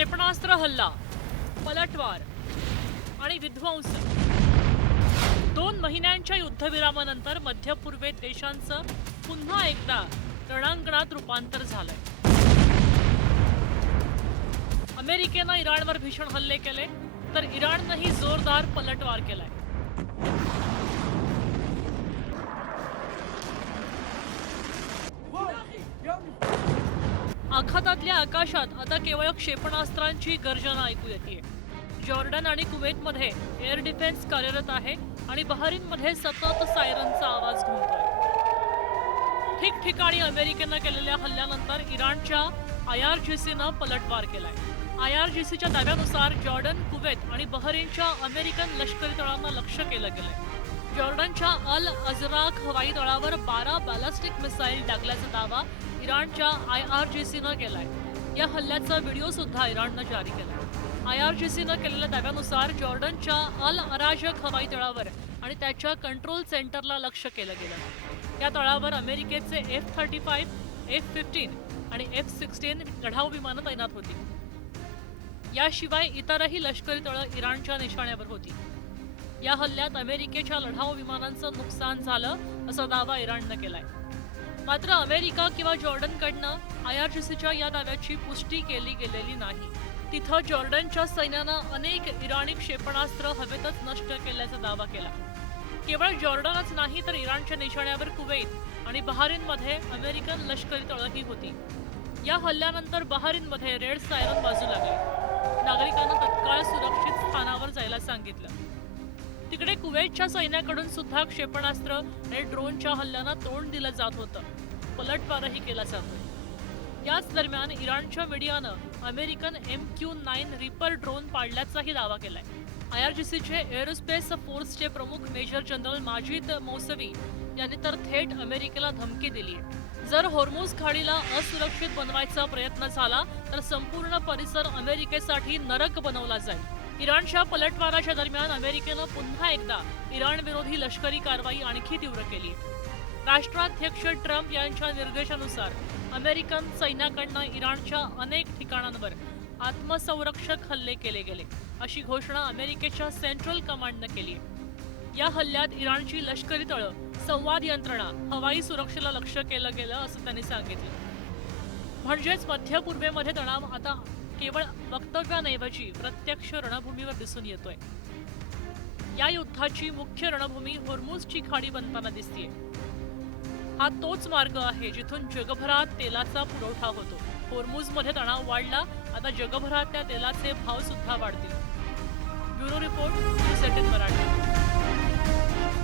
क्षेपणास्त्र हल्ला, पलटवार आणि विध्वंस. 2 महिन्यांच्या युद्धविरामानंतर मध्य पूर्वेत देशांचं पुन्हा एकदा रणांगणात रूपांतर झालंय. अमेरिकेनं इराणवर भीषण हल्ले केले तर इराणनंही जोरदार पलटवार केलाय. आखातातल्या आकाशात आता केवळ क्षेपणास्त्रांची गर्जना ऐकू येते. जॉर्डन आणि कुवेतमध्ये एअर डिफेन्स कार्यरत आहे आणि बहरीनमध्ये सतत सायरनचा आवाज घुमतोय. ठिकठिकाणी अमेरिकेनं केलेल्या हल्ल्यानंतर इराणच्या IRGCनं पलटवार केलाय. IRGCच्या दाव्यानुसार जॉर्डन, कुवेत आणि बहरीनच्या अमेरिकन लष्करी तळांना लक्ष्य केलं गेलंय. जॉर्डनच्या अल अझराक हवाई तळावर 12 बॅलिस्टिक मिसाईल डागल्याचा दावा इराणच्या IRGCनं केलाय. या हल्ल्याचा व्हिडिओ सुद्धा इराणनं जारी केलाय. IRGCनं केलेल्या दाव्यानुसार जॉर्डनच्या अल अराजक हवाई तळावर आणि त्याच्या कंट्रोल सेंटरला लक्ष्य केलं गेलं. या तळावर अमेरिकेचे F-35, F-15 आणि F-16 लढाऊ विमानं तैनात होती. याशिवाय इतरही लष्करी तळं इराणच्या निशाण्यावर होती. या हल्ल्यात अमेरिकेच्या लढाऊ विमानांचं नुकसान झालं असा दावा इराणनं केलाय. मात्र अमेरिका किंवा जॉर्डनकडनं IRGCच्या या दाव्याची पुष्टी केली गेलेली नाही. तिथं जॉर्डनच्या सैन्यानं अनेक इराणी क्षेपणास्त्र हवेतच नष्ट केल्याचा दावा केला. केवळ जॉर्डनच नाही तर इराणच्या निशाण्यावर कुवेत आणि बहरीनमध्ये अमेरिकन लष्करी तळंही होती. या हल्ल्यानंतर बहरीनमध्ये रेड सायरन वाजू लागले. नागरिकांना तत्काळ सुरक्षित स्थानावर जायला सांगितलं. तिकडे कुवेतच्या सैन्याकडून सुद्धा क्षेपणास्त्र आणि ड्रोनच्या हल्ल्यांना तोंड दिलं जात होतं. पलटवारही केला जातोय. याच दरम्यान इराणच्या मीडियानं अमेरिकन MQ-9 रिपर ड्रोन पाडल्याचाही दावा केलाय. IRGCचे एअरोस्पेस फोर्सचे प्रमुख मेजर जनरल माजिद मौसवी यांनी तर थेट अमेरिकेला धमकी दिली आहे. जर होर्मुझ खाडीला असुरक्षित बनवायचा प्रयत्न झाला तर संपूर्ण परिसर अमेरिकेसाठी नरक बनवला जाईल. इराणच्या पलटवाराच्या दरम्यान अमेरिकेनं पुन्हा एकदा इराण विरोधी लष्करी कारवाई आणखी तीव्र केली. राष्ट्राध्यक्ष ट्रम्प यांच्या निर्देशानुसार अमेरिकन सैन्याकडनं इराणच्या अनेक ठिकाणांवर आत्मसंरक्षक हल्ले केले गेले अशी घोषणा अमेरिकेच्या सेंट्रल कमांडनं केली. या हल्ल्यात इराणची लष्करी तळं, संवाद यंत्रणा, हवाई सुरक्षेला लक्ष्य केलं गेलं असं त्यांनी सांगितलं. म्हणजेच मध्य पूर्वेमध्ये तणाव आता केवळ वक्तव्याऐवजी प्रत्यक्ष रणभूमीवर दिसून येतोय. या युद्धाची मुख्य रणभूमी होर्मुझची खाडी बनताना दिसतेय. हा तोच मार्ग आहे जिथून जगभरात तेलाचा पुरवठा होतो. होर्मुझमध्ये तणाव वाढला, आता जगभरात त्या तेलाचे भाव सुद्धा वाढतील.